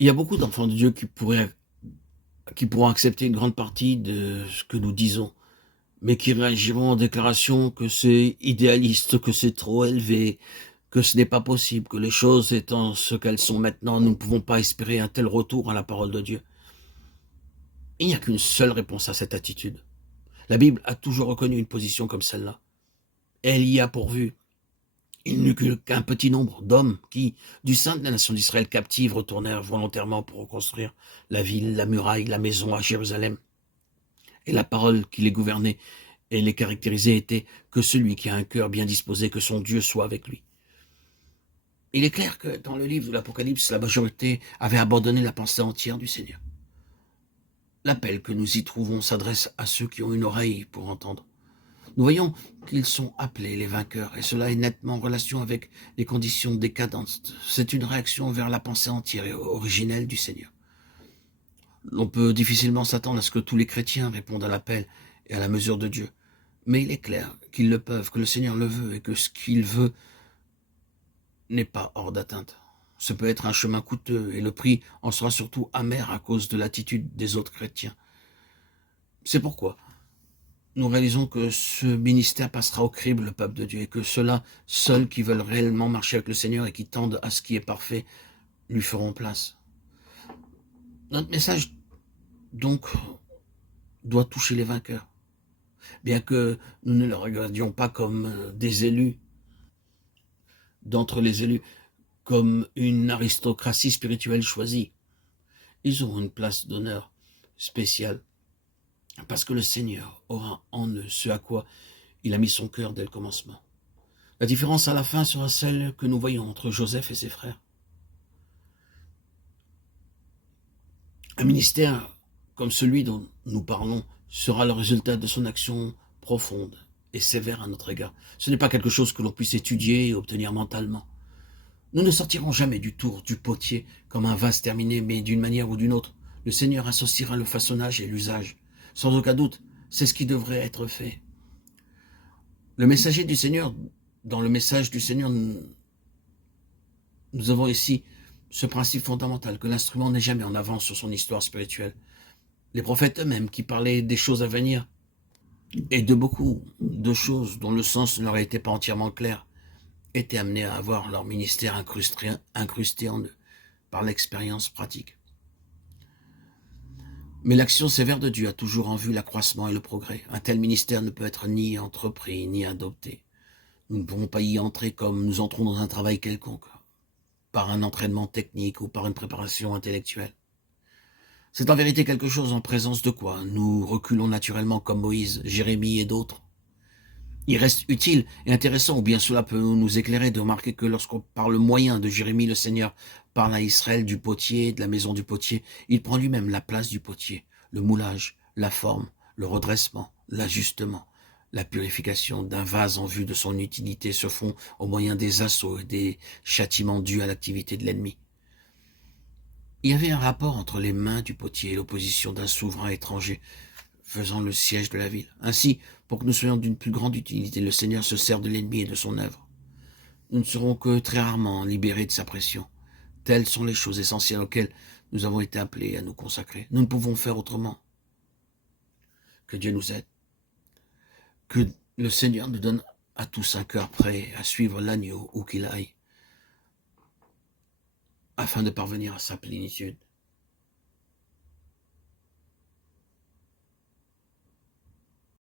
Il y a beaucoup d'enfants de Dieu qui pourront accepter une grande partie de ce que nous disons, mais qui réagiront en déclaration que c'est idéaliste, que c'est trop élevé, que ce n'est pas possible, que les choses étant ce qu'elles sont maintenant, nous ne pouvons pas espérer un tel retour à la parole de Dieu. Il n'y a qu'une seule réponse à cette attitude. La Bible a toujours reconnu une position comme celle-là. Elle y a pourvu. Il n'eut qu'un petit nombre d'hommes qui, du sein de la nation d'Israël captive, retournèrent volontairement pour reconstruire la ville, la muraille, la maison à Jérusalem. Et la parole qui les gouvernait et les caractérisait était que celui qui a un cœur bien disposé, que son Dieu soit avec lui. Il est clair que dans le livre de l'Apocalypse, la majorité avait abandonné la pensée entière du Seigneur. L'appel que nous y trouvons s'adresse à ceux qui ont une oreille pour entendre. Nous voyons qu'ils sont appelés les vainqueurs, et cela est nettement en relation avec les conditions décadentes. C'est une réaction vers la pensée entière et originelle du Seigneur. On peut difficilement s'attendre à ce que tous les chrétiens répondent à l'appel et à la mesure de Dieu. Mais il est clair qu'ils le peuvent, que le Seigneur le veut, et que ce qu'il veut n'est pas hors d'atteinte. Ce peut être un chemin coûteux, et le prix en sera surtout amer à cause de l'attitude des autres chrétiens. C'est pourquoi nous réalisons que ce ministère passera au crible le peuple de Dieu, et que ceux-là, seuls qui veulent réellement marcher avec le Seigneur et qui tendent à ce qui est parfait, lui feront place. Notre message, donc, doit toucher les vainqueurs. Bien que nous ne le regardions pas comme des élus, d'entre les élus, comme une aristocratie spirituelle choisie. Ils auront une place d'honneur spéciale, parce que le Seigneur aura en eux ce à quoi il a mis son cœur dès le commencement. La différence à la fin sera celle que nous voyons entre Joseph et ses frères. Un ministère comme celui dont nous parlons sera le résultat de son action profonde et sévère à notre égard. Ce n'est pas quelque chose que l'on puisse étudier et obtenir mentalement. Nous ne sortirons jamais du tour du potier comme un vase terminé, mais d'une manière ou d'une autre, le Seigneur associera le façonnage et l'usage. Sans aucun doute, c'est ce qui devrait être fait. Le messager du Seigneur, dans le message du Seigneur, nous avons ici ce principe fondamental, que l'instrument n'est jamais en avance sur son histoire spirituelle. Les prophètes eux-mêmes qui parlaient des choses à venir et de beaucoup de choses dont le sens ne leur était pas entièrement clair, étaient amenés à avoir leur ministère incrusté en eux par l'expérience pratique. Mais l'action sévère de Dieu a toujours en vue l'accroissement et le progrès. Un tel ministère ne peut être ni entrepris ni adopté. Nous ne pourrons pas y entrer comme nous entrons dans un travail quelconque, par un entraînement technique ou par une préparation intellectuelle. C'est en vérité quelque chose en présence de quoi nous reculons naturellement comme Moïse, Jérémie et d'autres. Il reste utile et intéressant, ou bien cela peut nous éclairer, de remarquer que lorsqu'on parle moyen de Jérémie, le Seigneur parle à Israël du potier, de la maison du potier. Il prend lui-même la place du potier, le moulage, la forme, le redressement, l'ajustement, la purification d'un vase en vue de son utilité se font au moyen des assauts et des châtiments dus à l'activité de l'ennemi. Il y avait un rapport entre les mains du potier et l'opposition d'un souverain étranger faisant le siège de la ville. Ainsi, pour que nous soyons d'une plus grande utilité, le Seigneur se sert de l'ennemi et de son œuvre. Nous ne serons que très rarement libérés de sa pression. Telles sont les choses essentielles auxquelles nous avons été appelés à nous consacrer. Nous ne pouvons faire autrement. Que Dieu nous aide. Que le Seigneur nous donne à tous un cœur prêt à suivre l'agneau où qu'il aille, afin de parvenir à sa plénitude.